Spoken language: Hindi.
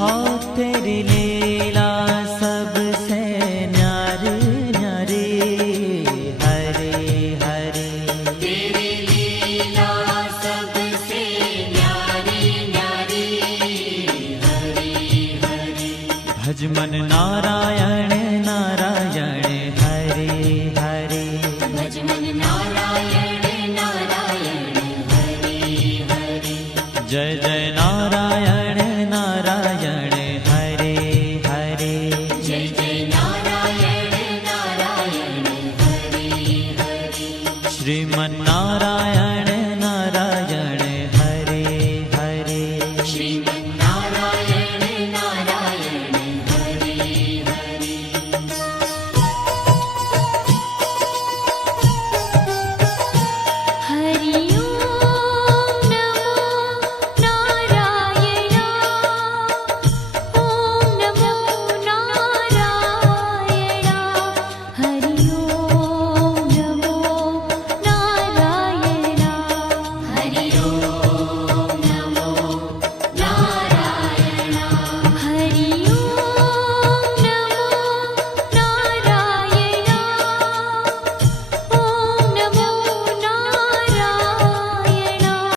हाँ तेरी लीला सबसे न्यारी न्यारी, हरे हरे। तेरी लीला सबसे न्यारी न्यारी, हरि हरि। भज मन नारायण नारायण, हरे हरे। भज मन नारायण नारायण, हरि हरि। जय जय नारायण